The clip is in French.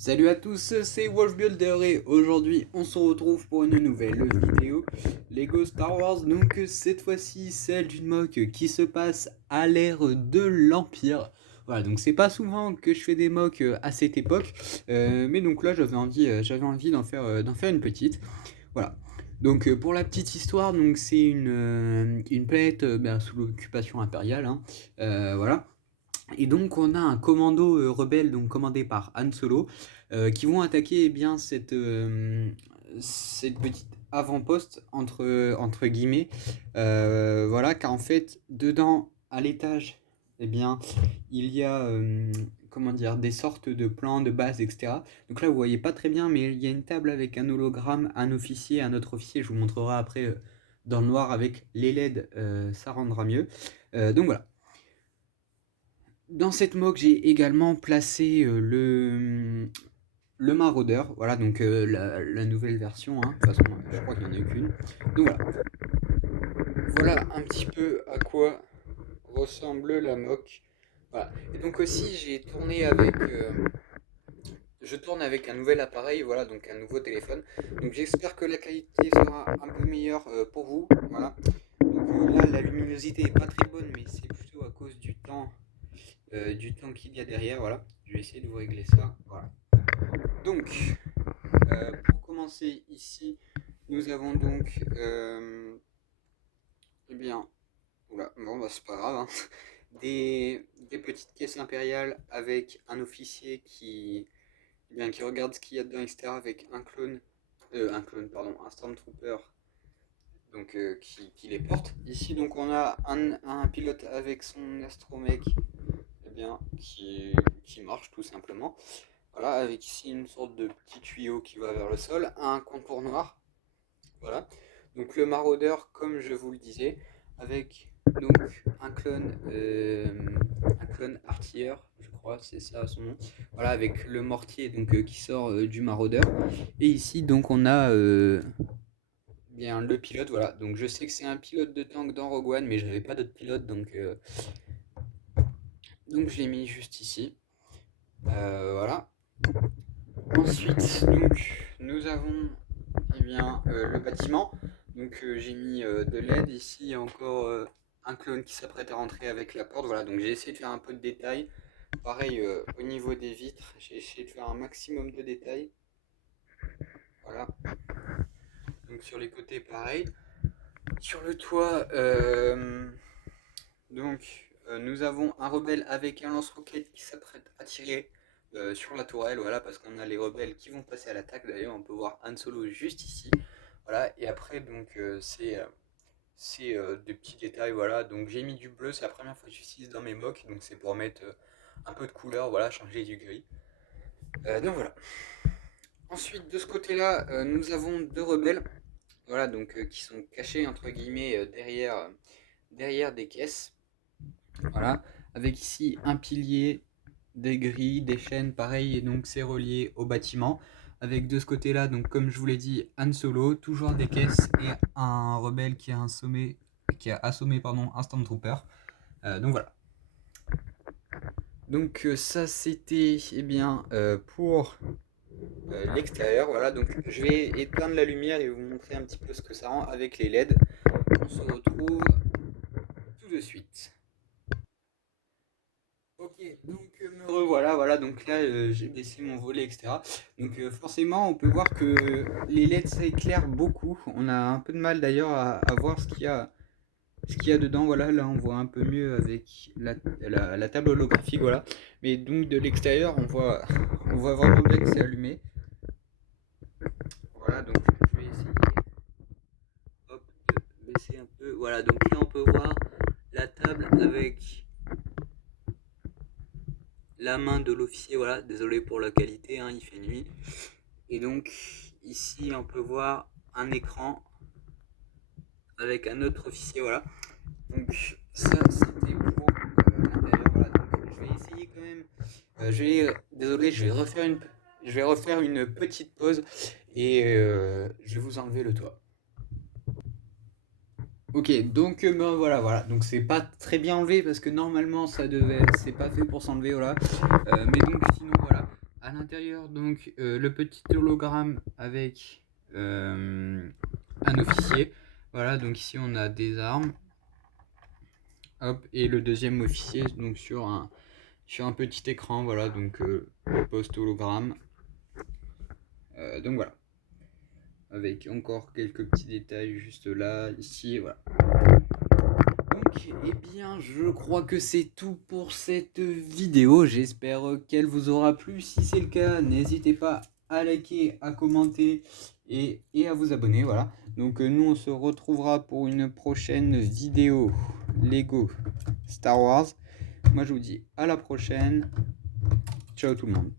Salut à tous, c'est Wolfbuilder et aujourd'hui on se retrouve pour une nouvelle vidéo Lego Star Wars, donc cette fois-ci celle d'une mock qui se passe à l'ère de l'Empire. Voilà, donc c'est pas souvent que je fais des mocks à cette époque, mais donc là j'avais envie d'en faire une petite. Voilà. Donc pour la petite histoire, donc c'est une planète sous l'occupation impériale, hein. Voilà. Et donc on a un commando rebelle donc commandé par Han Solo qui vont attaquer cette petite avant-poste entre guillemets. Voilà, car en fait dedans à l'étage eh bien il y a comment dire des sortes de plans de base, etc. Donc là vous voyez pas très bien, mais il y a une table avec un hologramme, un officier, un autre officier. Je vous montrerai après dans le noir avec les LED, ça rendra mieux. Donc voilà. Dans cette mock, j'ai également placé le maraudeur, voilà, donc la nouvelle version, hein. De toute façon, je crois qu'il n'y en a qu'une. Donc voilà un petit peu à quoi ressemble la mock. Voilà. Et donc aussi, je tourne avec un nouvel appareil, voilà, donc un nouveau téléphone. Donc j'espère que la qualité sera un peu meilleure pour vous, voilà. Donc là, la luminosité est pas très bonne, mais c'est plutôt à cause du temps qu'il y a derrière, voilà. Je vais essayer de vous régler ça, voilà. Donc, pour commencer ici, nous avons donc, eh bien, oula, bon, bah, c'est pas grave, hein. Des petites caisses impériales avec un officier qui regarde ce qu'il y a dedans, etc., avec pardon, un Stormtrooper, donc qui les porte. Ici, donc, on a un pilote avec son astromech, eh bien, qui marche tout simplement. Voilà, avec ici une sorte de petit tuyau qui va vers le sol, un contour noir. Voilà. Donc le maraudeur, comme je vous le disais, avec donc un clone artilleur, je crois, c'est ça son nom. Voilà, avec le mortier donc qui sort du maraudeur. Et ici donc on a bien le pilote. Voilà. Donc je sais que c'est un pilote de tank dans Rogue One, mais je n'avais pas d'autre pilote, donc je l'ai mis juste ici. Voilà. Ensuite, donc, nous avons le bâtiment. Donc, j'ai mis de l'aide. Ici, il y a encore un clone qui s'apprête à rentrer avec la porte. Voilà, donc j'ai essayé de faire un peu de détails. Pareil, au niveau des vitres, j'ai essayé de faire un maximum de détails. Voilà. Donc, sur les côtés, pareil. Sur le toit, nous avons un rebelle avec un lance-roquette qui s'apprête à tirer sur la tourelle, voilà, parce qu'on a les rebelles qui vont passer à l'attaque. D'ailleurs, on peut voir Han Solo juste ici, voilà. Et après, donc, c'est des petits détails, voilà. Donc, j'ai mis du bleu, c'est la première fois que j'utilise dans mes mocks, donc c'est pour mettre un peu de couleur, voilà, changer du gris. Donc voilà. Ensuite, de ce côté-là, nous avons deux rebelles, voilà, donc qui sont cachés entre guillemets derrière des caisses. Voilà, avec ici un pilier, des grilles, des chaînes, pareil, et donc c'est relié au bâtiment. Avec de ce côté-là, donc comme je vous l'ai dit, Han Solo, toujours des caisses et un rebelle qui a assommé pardon, un Stormtrooper. Donc voilà. Donc ça c'était pour l'extérieur. Voilà, donc je vais éteindre la lumière et vous montrer un petit peu ce que ça rend avec les LED. On se retrouve tout de suite. Ok, donc me revoilà, voilà, donc là j'ai baissé mon volet, etc. Donc forcément on peut voir que les LED s'éclairent beaucoup. On a un peu de mal d'ailleurs à voir ce qu'il y a dedans, voilà, là on voit un peu mieux avec la table holographique, voilà. Mais donc de l'extérieur on voit vraiment bien que c'est allumé. Voilà, donc je vais essayer hop, de baisser un peu. Voilà, donc là on peut voir la table avec la main de l'officier, voilà, désolé pour la qualité, hein, il fait nuit. Et donc ici on peut voir un écran avec un autre officier, voilà. Donc ça c'était pour l'intérieur, voilà. Donc je vais essayer quand même. Désolé, je vais refaire une petite pause et je vais vous enlever le toit. Ok, donc voilà, donc c'est pas très bien enlevé parce que normalement c'est pas fait pour s'enlever, voilà. Mais donc sinon voilà, à l'intérieur, donc le petit hologramme avec un officier. Voilà, donc ici on a des armes. Hop, et le deuxième officier, donc sur un petit écran, voilà, donc le post hologramme. Donc voilà, avec encore quelques petits détails juste là, ici, voilà. Donc, eh bien, je crois que c'est tout pour cette vidéo. J'espère qu'elle vous aura plu. Si c'est le cas, n'hésitez pas à liker, à commenter et à vous abonner. Voilà. Donc, nous, on se retrouvera pour une prochaine vidéo Lego Star Wars. Moi, je vous dis à la prochaine. Ciao tout le monde.